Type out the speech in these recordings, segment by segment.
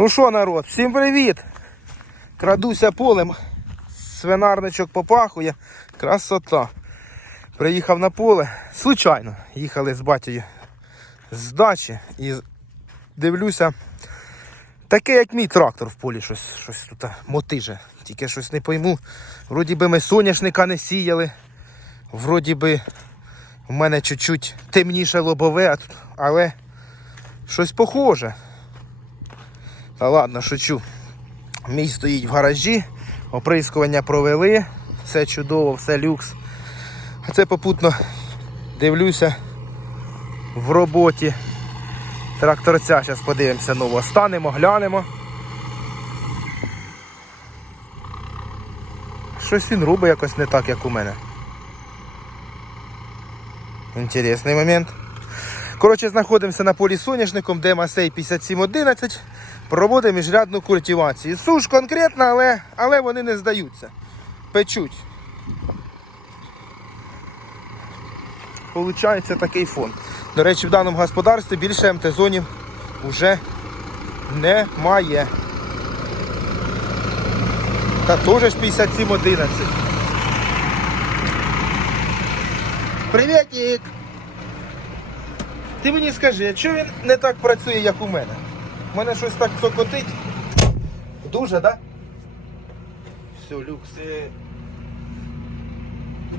Ну що, народ, всім привіт! Крадуся полем, свинарничок попахує, красота. Приїхав на поле, случайно, їхали з батькою з дачі і дивлюся, таке як мій трактор в полі, щось, щось тут мотиже. Тільки щось не пойму. Вроді би ми соняшника не сіяли, вроді би в мене чуть-чуть темніше лобове, але щось похоже. Та ладно, шучу. Мій стоїть в гаражі, оприскування провели, все чудово, все люкс. А це попутно дивлюся в роботі тракторця. Зараз подивимося нового. Станемо, глянемо. Щось він робить якось не так, як у мене. Інтересний момент. Коротше, знаходимося на полі соняшником, де Масей 5711. Проводимо міжрядну культивацію. Суш конкретна, але, але вони не здаються. Печуть. Получається такий фон. До речі, в даному господарстві більше МТ-зонів вже немає. Та теж ж 5711. Привітик! Ти мені скажи, а чого він не так працює, як у мене? У мене щось так цокотить. Дуже, так? Да? Все, люкс. Ти...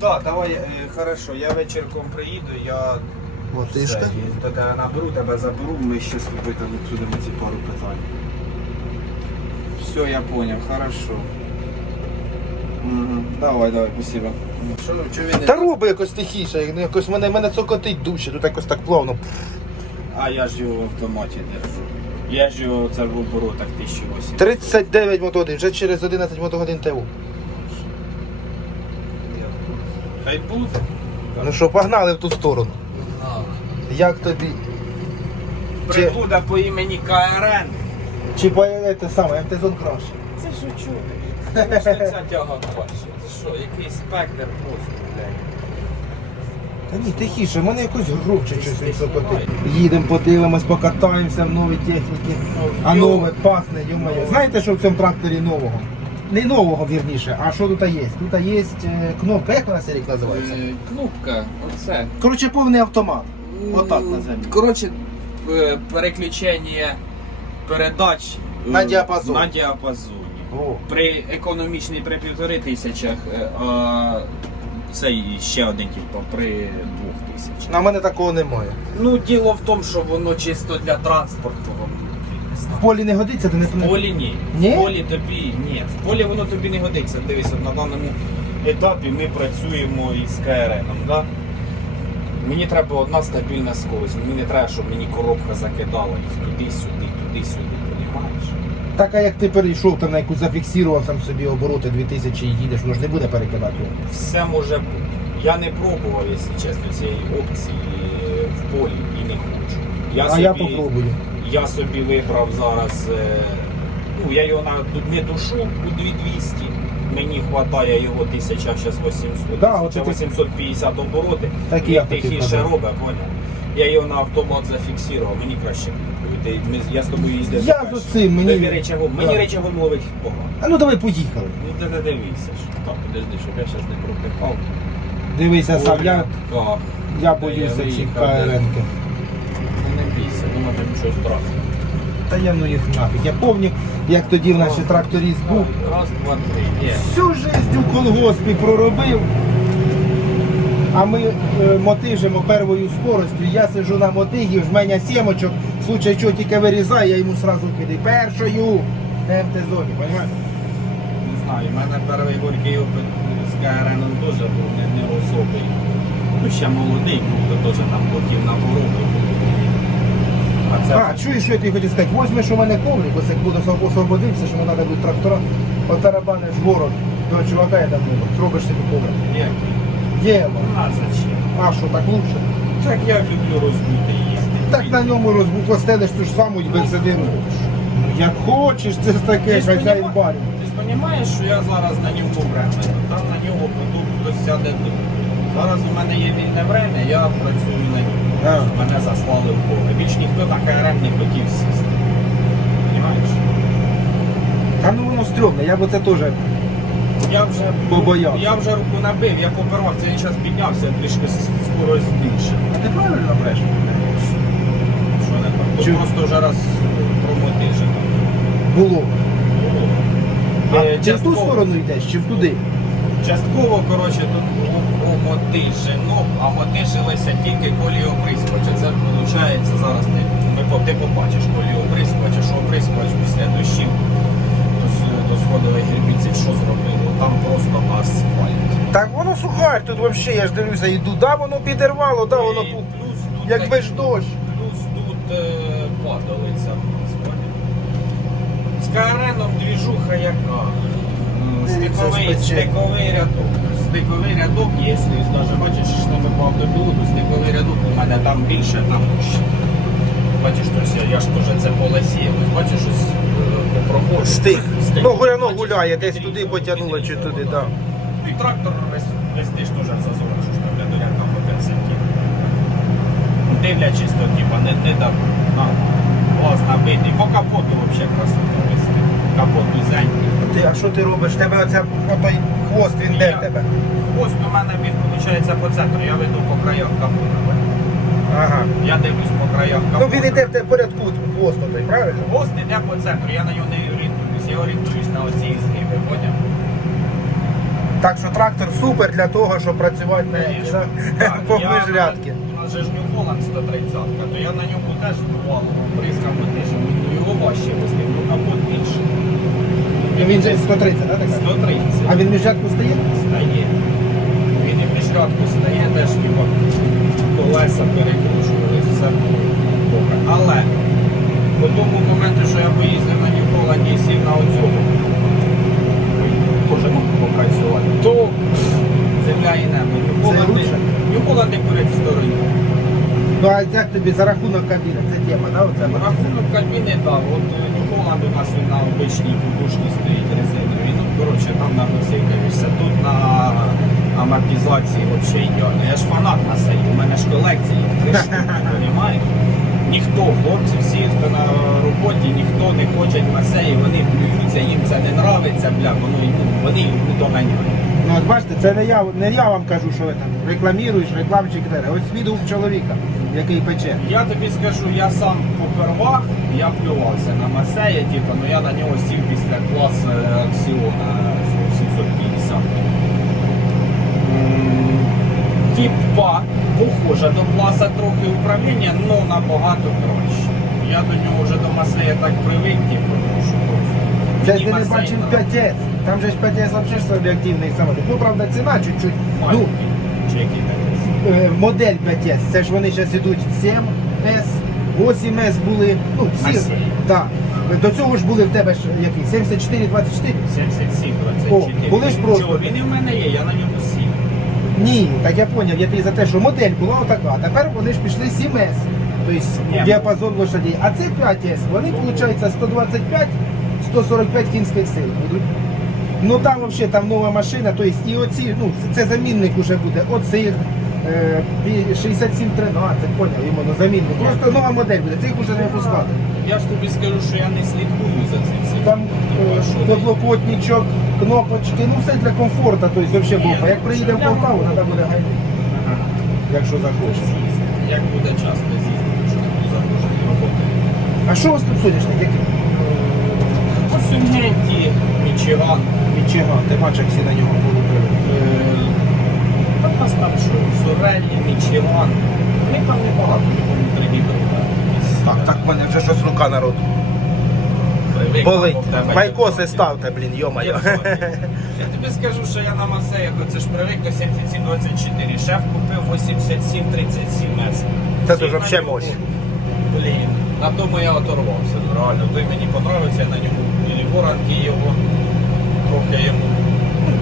Да, давай, е, хорошо, я вечірком приїду, я Мотишка. все, і то тебе наберу, тебе заберу, ми ще з тобою там обсудимо ці пару питань. Все, я понял, хорошо. Угу. Давай, давай, спасибо. Що, ну, чого він не... Та роби якось тихіше, як- якось мене, мене цокотить дужче, тут якось так плавно. А я ж його в автоматі держу. Я ж його це в оборотах 1008. 39 мотогодин, вже через 11 мотогодин ТУ. Хай буде. Ну що, погнали в ту сторону. Як тобі? Чи, Прибуда по імені КРН. чи по те саме, МТ-зон краще? Це шучу. Це ця тяга краще. Це що, який спектр просто, блядь. Та ні, тихіше, в мене якось громче щось він. Їдемо, подивимось, покатаємося в новій техніці. А нове пахне, йомає. Знаєте, що в цьому тракторі нового? Не нового, вірніше, а що тут є? Тут є е, кнопка, як вона серік називається? Е, Кнопка, оце. Коротше, повний автомат. Отак на землі. Коротше, е, переключення передач е, На діапазон. На діапазоні. О. При економічній при півтори тисячах, е, а цей ще один, типу, при двох тисячах. На мене такого немає. Ну, діло в тому, що воно чисто для транспорту В полі не годиться, то не В полі ні. Ні? В полі тобі ні. В полі воно тобі не годиться. Дивися, на даному етапі ми працюємо із КРН. Да? Мені треба одна стабільна скорость. Мені не треба, щоб мені коробка закидала їх туди-сюди, туди-сюди, розумієш? Так, а як ти перейшов там на якусь зафіксував там собі обороти 2000 і їдеш, воно ж не буде перекидати його. Все може бути. Я не пробував, якщо чесно, цієї опції в полі і не хочу. Я а собі, я попробую. я собі вибрав зараз, е, ну я його на, не душу у 2200, мені вистачає його 1800, Да, от 1850 обороти, Так і я тихіше робить, поняв? Я його на автомат зафіксував, мені краще. Я з тобою їздив. Я покажу. з оцим, мені- Тобі речагом, мені Да. речагом ловить погано. А ну давай поїхали. Ну ти не дивися. Так, подожди, щоб я зараз не протикав. Дивися сам, я, Так. я Та боюся я ці виїхав, КРНки. Ну не бійся, думаю, там нічого страшного. Та я ну їх нафіг. Я пам'ятаю, як тоді в нашій тракторист був. Раз, два, три. Є. Всю жизнь у колгоспі проробив. А ми е, мотижимо первою скоростю. Я сижу на мотигі, в мене сімочок, в случай чого тільки вирізаю, я йому сразу кидаю. Першою на МТ-зоні, розумієш? Не знаю, в мене перший горький опит з КРН теж був не, не особий. Ну ще молодий був, то теж там хотів на пороги. А це А, чуєш, що я тобі хотів сказати? Возьмеш у мене коврик, ось як освоб- освободився, що мені треба буде трактора, отарабаниш город до чувака, я там зробиш собі коврик. є. Є, ма. А зачем? а що, так лучше? Так я люблю розбити їсти. Так на ньому розбук ту ж саму і без сидимо. Ну, Як хочеш, це ж таке, Ти ж хазяїн поніма- барі. Ти ж розумієш, що я зараз на ньому время, там на нього потім хтось сяде тут. Зараз у мене є вільне время, я працюю на ньому. А. Мене заслали в поле. Більш ніхто на КРМ не хотів сісти. Понимаєш? стрьомне, я б це теж. Я вже, Побоявся. я вже руку набив, я побирав, це він зараз піднявся, трішки скорость збільшив. А ти правильно бреш? Що не так? Тут Чи- просто вже раз промотижено. Було. А Е, чи в ту частково- сторону йдеш, чи в туди? Частково, коротше, тут було промотижено, а мотижилися тільки коліоприскувача. Це виходить зараз ти, ми, по- ти побачиш коліоприскувача, що оприскувач після дощів до, с- до гербіців, що зробило? Там просто асфальт. Так воно сухар, тут взагалі, я ж дивлюся, йду, да, воно підірвало, да, воно І тут. плюс тут Якби ж дощ. Плюс тут е, падалиця. Господи. З КРНом двіжуха яка? М, Дивіться, Стиковий, спече. стиковий рядок. Стиковий рядок, якщо навіть бачиш, що ми по автопілоту, стиковий рядок у мене там більше, там вище. Бачиш, я, я ж теж це поле сіяв. Ось Бачиш, ось проходу. Стик. Стик. Ну, Бачиш, гуляє, десь туди потягнуло чи туди, да. так. І трактор весь, весь ти ж теж в що ж там для доярка по 5 сантів. Дивлячись, то типа не, не так. А, глаз набитий. По капоту взагалі красота вести. Капот узенький. Ти, а що ти робиш? Тебе оця отой хвост, він де в тебе? Хвост у мене він виходить по центру, я веду по краях капота. Ага. Я дивлюсь по краях Ну він іде в порядку хвост правильно? Хвост іде по центру, я на нього не орієнтуюсь, я орієнтуюсь на оці згиби, поняв? Так що трактор супер для того, щоб працювати на Так, по я- У нас же ж New Holland 130, то я на ньому теж бувало бризками теж. Ну, Його важче вести, ну капот більше. І він же 130, так? 130 А він міжрядку стає? стає. Він і міжрядку стає, теж типу, колеса перекручували, все було добре. Але по тому моменту, що я поїздив на Holland і сів на оцьому, теж мог попрацювати, то земля і небо. Лучше? Курить в стороні. Ну а як тобі за рахунок кабіни? Це тема, да? Оце Рахунок кабіни, так, от New Holland у нас він на обичній подушці стоїть резиновий. Ну, коротше, там на поцікавишся. Тут на амортизації взагалі ідеально. Я ж фанат Масеї, у мене ж колекції три штуки, розумієш? Ніхто, хлопці, всі, хто на роботі, ніхто не хоче Масеї, вони плюються, їм це не нравиться, бля, воно ну, вони ну, доганяють. Ну от бачите, це не я, не я вам кажу, що ви там рекламуєш, рекламчик далі. Ось відгук чоловіка, який пече. Я тобі скажу, я сам попервах, я плювався на Масея, типу, ну я на нього сів після класу Аксіона цього 750. М, Типа, похожа до класа трохи управління, але набагато краще. Я до нього вже до Масея так привик, типу, що просто. Це ти не бачив 5С. Там же ж 5С взагалі ж об'єктивний самоліт. Ну, правда, ціна чуть-чуть. Ну, Маленький. Чи який такий? е, модель 5С, це ж вони зараз ідуть 7С, 8С були, ну, всі. Масей. Так. До цього ж були в тебе ж який? 74, 24? 77, О, 24. були ж просто. Чого, Він і в мене є, я на ньому. Ні, так я зрозумів, я тобі за те, що модель була отака, а тепер вони ж пішли 7С. Тобто діапазон лошадей. А це 5С, вони, виходить, 125, 145 кінських сил будуть. Ну там взагалі там нова машина, тобто і оці, ну це замінник уже буде. Оцих е, пі- 6713, поняв, іменно замінник. Просто нова модель буде, цих вже не пускати. Я ж тобі скажу, що я не слідкую за цим всім. Там Типа, е, подлокотничок, кнопочки, ну все для комфорту, тобто взагалі бомба. Як приїде в Полтаву, треба буде гайти, якщо захочеш. Як буде часто з'їздити, що не загружені роботи. А що у вас тут соняшник? Який? Осюненті, Мічиган. Мічиган, ти бачиш, як всі на нього полупили. Е, Та нас там що, Сурелі, Мічиган. Вони там небагато, нікому три гібри. Так, так, в мене вже щось рука народу. Болить. Майкоси ставте, блін, йо-моє. Я тобі скажу, що я на Масеях, оце ж привик до 7724. Шеф купив 8737 С. Це дуже на мощь. Блін, на тому я оторвався. ну, Реально, той мені подобається, я на ньому і воранки його трохи йому ну,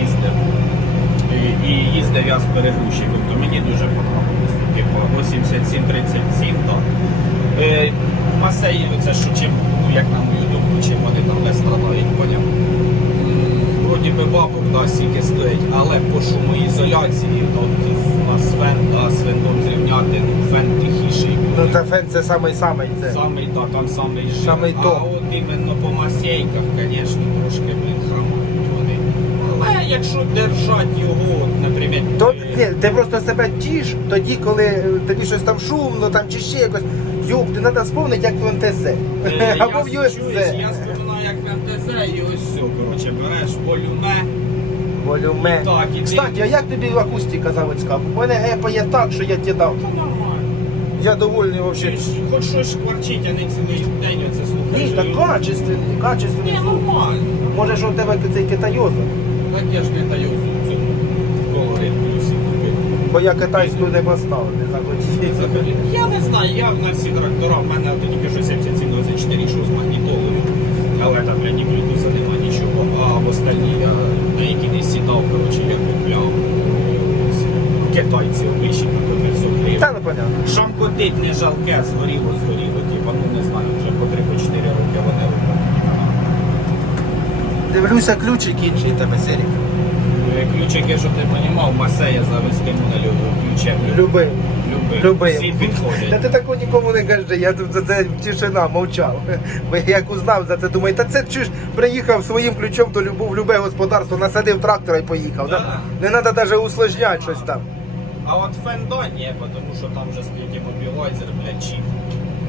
їздив. І, і їздив я з перегрузчиком, то мені дуже подобалося. Типу 8737, так. Е, Масеї, це що чим, ну як на мою думку, чим вони там не страдають, поняв? Вроді би бабок да, стільки стоять, але по шумоізоляції, от у нас фен, да, з фендом зрівняти, ну, фен тихіший. Ну Та фен це самий-самий. Це. Самий, да, там самий жир. Самий а от іменно по масейках, звісно, трошки, блін, хромають вони. Але якщо держать його, от, наприклад, То, е, ні, ти просто себе тіш тоді, коли е, тобі щось там шумно там, чи ще якось. Йоп, ти треба спомнити, як в МТЗ. Е, Або в USC. я споминаю, як в МТЗ, і ось все, коротше, береш волюме. Волюме. Так, і ти- Кстати, а як тобі акустика заводська? У мене гепає так, що я ті дав. Та нормально. Я довольний взагалі. ж Хоч щось шкварчить, а не цілий день оце слухаєш. Ні, так качественний, качественний Ні, звук. нормально. Може, що у тебе цей китайоза? Так я ж не в цьому доларі плюсі купив. Бо я китайську не поставив, не захотів. Я не знаю, я на всі трактора, в мене от тільки 7724 йшов з магнітолою. Але там, бля, ні блютуса нема нічого. А в остальні я на які не сідав, коротше, я купляв. Китайці обичні по 500 гривень. Та ну понятно. Шамкотить не жалке, згоріло, згоріло. Типа, ну не знаю, вже по 3-4 роки вони. Дивлюся, ключик інший тебе серік. Ключики, щоб ти розумів, Масея завести мене ключем. Любив. Любив. Всі Та ти такого нікому не кажи, я тут за це тишина мовчав. Бо я як узнав за це, думаю, та це чуєш, приїхав своїм ключом до любов, любе господарство, насадив трактора і поїхав. Да? Да. Не треба навіть усложняти щось там. А от фенда ні, тому що там вже стоїть імобілайзер, блядь, чіп.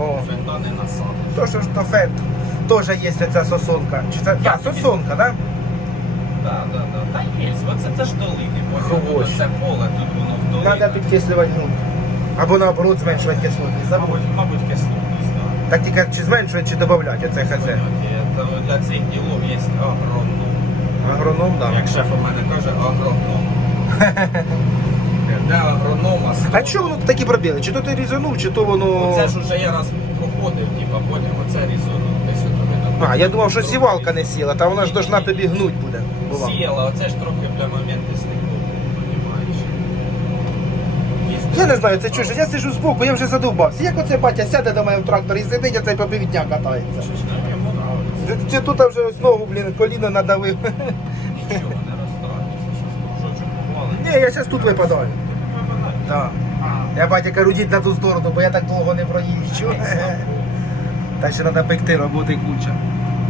О, Фенда не насадиш. то що ж то фет. Теж є ця сосонка. Чи це Я та, сосонка, так? Так, так, так. Та є, оце це ж долини. Ховось. Тут це поле, тут воно в долині. Треба підкислювати ґрунт. Або наоборот зменшувати кислотність. Забудь. Мабуть, мабуть, кислотність, так. Так тільки чи зменшувати, чи додати, це хз. Для цих ділов є агроном. Агроном, так. Як шеф у мене каже, агроном. Де агронома А чого воно такі пробіли? Чи то ти різанув, чи то воно. Це ж уже я раз проходив, типа, поняв, оце різонув. Десь от у мене. А, я думав, що сівалка не сіла, та вона ж должна тобі гнуть буде. Сіяла, оце ж трохи для моменти стекло, понімаєш. Я не знаю, це чужа. Я сижу збоку, я вже задовбався. Як оце батя сяде до мене в трактор і сидить, а цей по півдня катається. Йому нравиться. Ти, ти тут вже ногу, блін, коліно надавив. Нічого не розстраюся, що кружочок. Ні, я зараз тут випадаю. Так. Я батя кажу, йдіть на ту сторону, бо я так довго не проїжджу. Та ще треба пекти, роботи куча.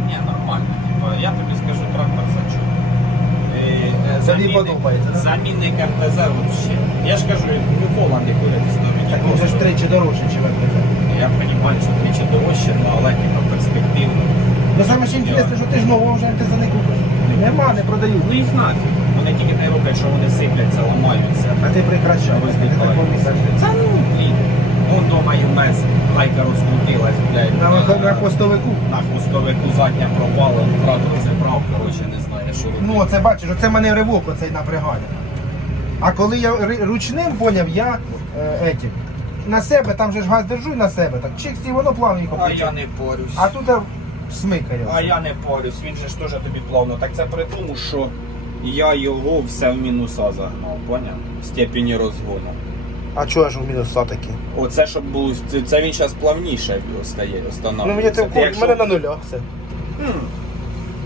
Ні, нормально. Типа, я тобі скажу, трактор зачу. Е, подобається, да? Замінник МТЗ взагалі. Я ж кажу, Холланди ходять з тобі. Так він же ж тричі дорожче, ніж МТЗ. Я розумію, що тричі дорожче, ну, але типа перспективно. Ну саме ще інтересно, що ти ж нового вже МТЗ не купиш. Нема, не продають. Ну їх нафіг. Вони тільки те роблять, що вони сипляться, ламаються. А ти. Та ну, блін. Ну, дома і в нас гайка розкрутилась, блядь. На, на хвостовику. на хвостовику задня пропала, оператор забрав, коротше, не знаю, що робити. Ну, оце бачиш, оце мене ривок оцей напрягає. А коли я ручним поняв, я е, етім, на себе, там же ж газ держу на себе, так чик, і воно плавно їх а я не порюсь. А тут смикає. А я не порюсь, він же ж теж тобі плавно. Так це при тому, що я його все в мінуса загнав, поняв? В Степені розгону. А чого ж у мінуса такі? Оце щоб було. Це, це він зараз плавніше стає, Ну, встановлюється. мені Ти це якщо- мене на нулях все. М.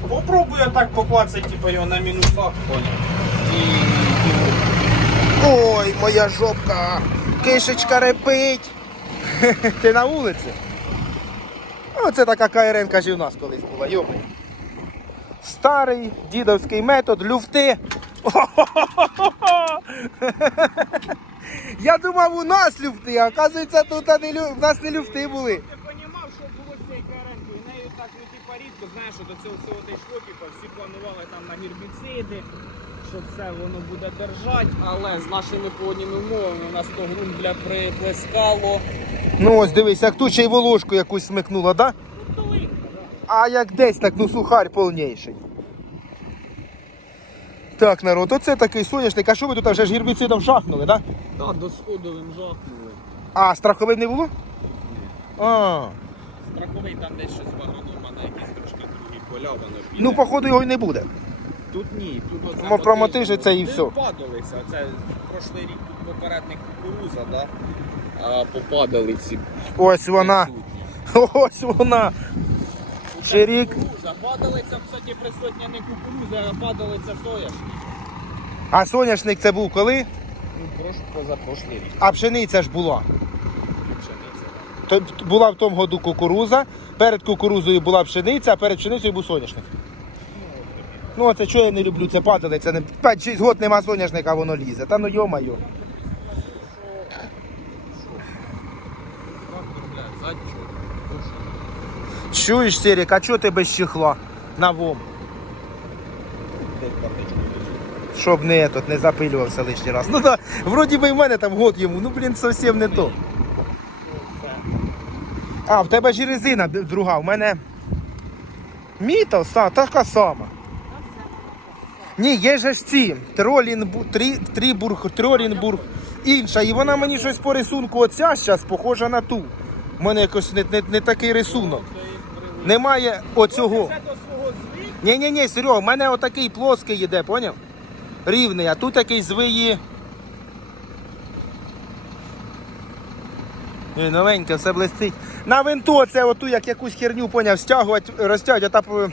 Попробуй так поклацати, типу, його на мінусах, поняв? І, Ой, моя жопка, кишечка репить. Ти на вулиці? Оце така КРН, каже, у нас колись була, йомай. Старий дідовський метод люфти. Я думав, у нас люфти, а оказується, тут не в нас не люфти були. Ти розумів, що було з цією каренкою? Нею так типа знаєш, що до цього всього дійшло, типа всі планували там на гербіциди, що все воно буде держати, але з нашими погодніми умовами у нас то ґрунт для приплескало. Ну ось дивись, як тут ще й волошку якусь смикнула, да? Ну, долинка, да. А як десь, так ну сухарь повніший. Так, народ, оце такий соняшник. А що ви тут вже ж гербіцидом шахнули, так? Да? Так, до сходовим жахнули. А страховий не було? А, Страховий там десь щось в агронома на якісь трошки другі поля, воно піде. ну походу його й не буде. Тут ні, тут оце Мо- промотижиться і все. Попадалися. Це прошлий рік тут попередник кукуруза, да? а попадали ці Ось вона. Ось вона. Ще рік. Кукуруза. Падалиця, кстати, присутня не кукуруза, а падалиця соняшник. А соняшник це був коли? Ну, прош, позапрошлий рік А пшениця ж була. Була в тому году кукуруза, перед кукурузою була пшениця, а перед пшеницею був соняшник. Ну, це що я не люблю, це падалиця. Не... 5-6 год нема соняшника, воно лізе. Та ну йо-моє. Чуєш, Серік, а чого ти без чехла? На вом. Щоб не, тут, не запилювався лишній раз. Ну так, вроді би в мене там год йому, ну блін, зовсім не то. А, в тебе ж резина друга, в мене мітал, та, така сама. Ні, є ж ці. Трібург, Тролінбург, інша. І вона мені щось по рисунку оця зараз похожа на ту. У мене якось не, не, не такий рисунок. Немає оцього. Ні, ні, ні, Серега, в мене отакий плоский йде, поняв? Рівний, а тут якийсь звиї. Новеньке, все блистить. На винту це оту, як якусь херню, поняв, стягувати, розтягувати, а та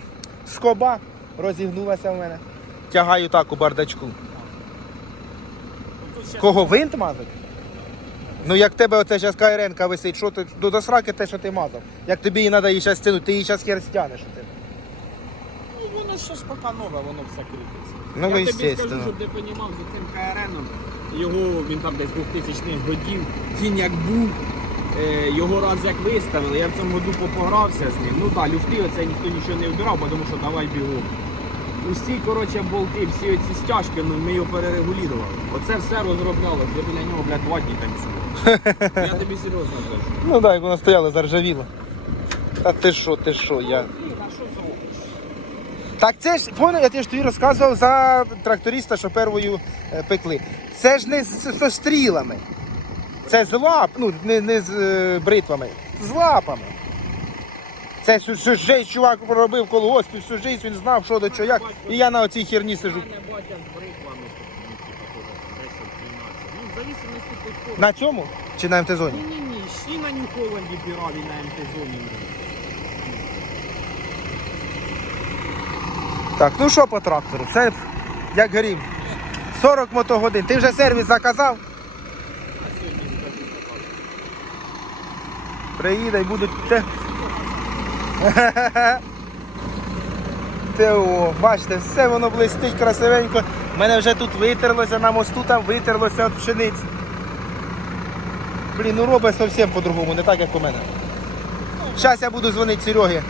скоба розігнулася в мене. Тягаю так у бардачку. Кого винт мазати? Ну як тебе оце зараз КРНка висить, що ти до, до сраки те, що ти мазав. Як тобі її треба її зараз стягнути, ти її зараз хер стягнеш. оце. Ну воно ще ж поки нове, воно все крутиться. Ну, Я тобі естественно. скажу, щоб ти понімав за цим КРНом. Його він там десь 2000-х годів. Він як був, його раз як виставили, я в цьому году попогрався з ним. Ну так, люфти оце ніхто нічого не вбирав, тому що давай бігом. Усі, коротше, болти, всі оці стяжки, ну ми його перерегулювали. Оце все розроблялось, я біля нього, блядь, два дні танцюю. Я тобі серйозно кажу. Ну так, як вона стояла, заржавіла. Та ти що, ти що, я. Зробиш? Так це ж, понял, я ти ж тобі розказував за тракториста, що первою е, пекли. Це ж не з, з стрілами. Це з лап, ну не, не з е, бритвами, з лапами. Це всю чувак робив колгоспі, всю життя він знав, що до чого, як. І я на оцій херні сижу. типу, теж 10-12. Ну. На цьому? Чи на МТ-зоні? Ні-ні-ні, ще на Нью-Холланді піраві на МТ-зоні. Так, ну що по трактору? Все як горів. 40 мотогодин. Ти вже сервіс заказав? А сьогодні скажу така. Приїде і будуть те. Те о, бачите, все воно блистить красивенько. У мене вже тут витерлося на мосту, там витерлося від пшениці. Блін, ну робить зовсім по-другому, не так, як у мене. Зараз я буду дзвонити Серегі,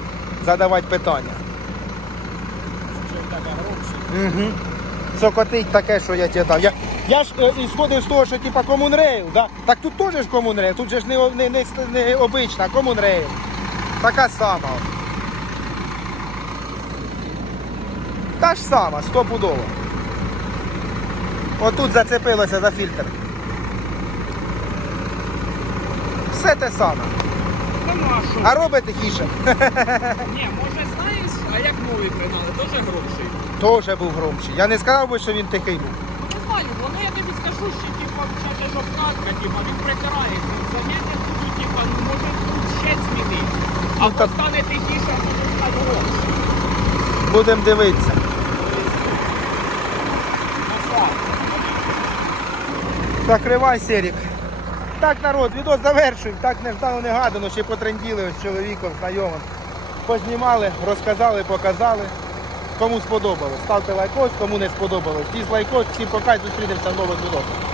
задавати питання. Угу. Сокотить таке, що я тебе дав. Я, я ж е, ісходив з того, що типа комунрейл, да? так тут теж ж комунрейл, тут же ж не, о- не, не, не обична, а комунрейл. Така сама. Та ж сама, стопудово. Отут зацепилося за фільтр. Все те саме. Та ну а що? А робить тихіше. Ні, може знаєш, а як новий пригнали, теж гроші. Теж був громчий. Я не сказав би, що він тихий був. Ну нормально, воно я тобі скажу, що типа вже ж обкатка, типа він притирається. Заняття будуть, типа, ну може тут ще зміниться. А Ну, та- стане тихіше, а потім стане гроші. Будемо дивитися. На факт. Закривай серік. Так, народ, відос завершуємо. Так неждано негадано, ще потренділи з чоловіком, знайомим. Познімали, розказали, показали. Кому сподобалось, ставте лайкос, кому не сподобалось. Дізлайкос, всім пока, зустрінемося в нових відосах.